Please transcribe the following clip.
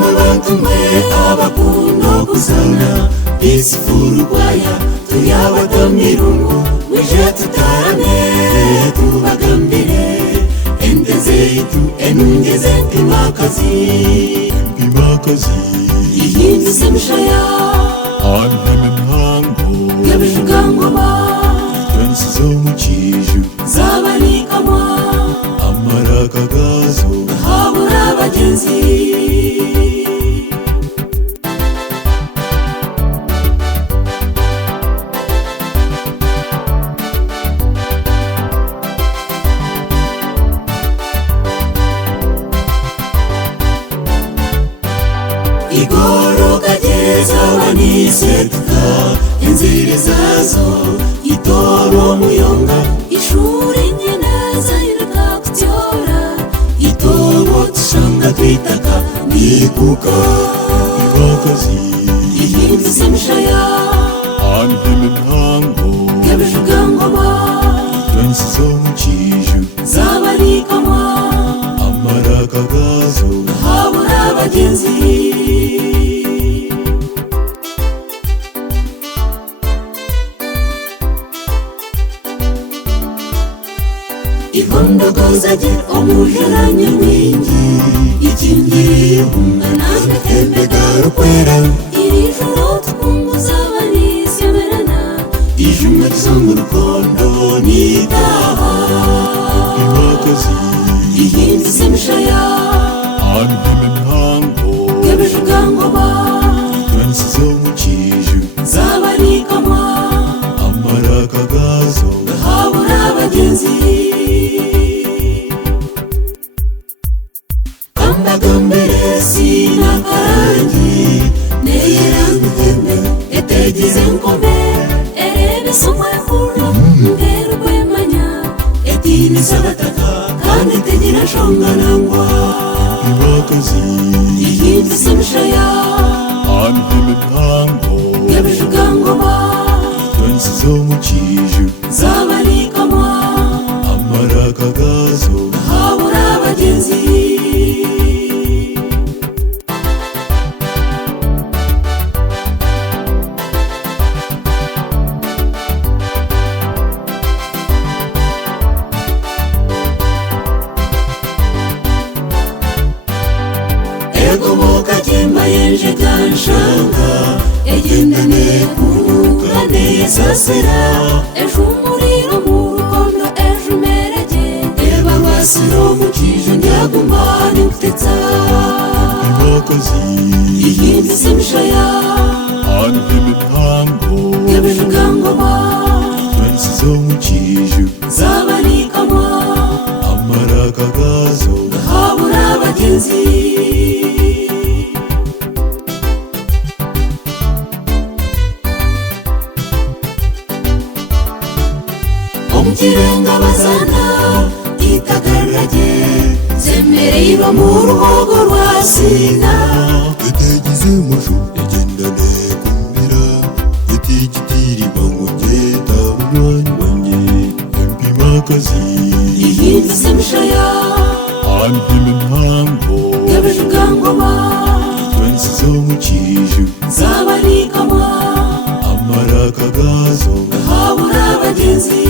abantu mwe abakunda kuzana isifuru kwaya tuyabatamira wije tutarame tubagambire ente zeitu enungeze mpimakazi ihindutse mishaya anteme ntango yabishugangoma twensi zo mu kiju zabarikamwa amaraka gazo habura abagenzi igoroka gereza wanisetuka inzira zazo itoro muyonga ishuri nyenaza iraka kutyora itoro tushanga twitaka nikuka mpimakazi ihindutse mishaya anteme ntango yabishugangoma twensi zo mu kiju zabarikamwa amaraka gazo habura abagenzi ihondogoza je omujuranye mwingi ikingiriye umwana n'atembe garukwera iri joro tukunguza abanisemerana ijumwe rizo mu rukondo nitaha mpimakazi ihindutse mishaya anteme ntango yabishugangoma twensi zo mu kiju zabarikamwa amaraka gazo habura abagenzi kambagambere sinakarangi neyeranguhembe etegize nkome erebe somwehuro mberwemanya etinisa bataka kandi tegira shonganangwa mpimakazi ihindutse mishaya anteme ntango yabishugangoma twensi zo mu kiju zabarikamwa amaraka gazo habura abagenzi egoboka jemba yenje ganshanga egendane kunuka neyesasira ejo umuriro mu rukondo ejo umerege eba basiro mu kiju ndagumane gutetsa mpimakazi ihindutse mishaya anteme ntango yabishugangoma twensi zo mu kiju zabarikamwa amaraka gazo habura abagenzi omukirenga bazana itagarage zemereirwa mu ruhogo rwa sina etegize mushu egendane kumbira etigitirirwa ngo ngeta munywanyi wanjye mpimakazi ihindutse mishaya anteme ntango yabishugangoma twensi zo mu kiju zabarikamwa amaraka gazo habura abagenzi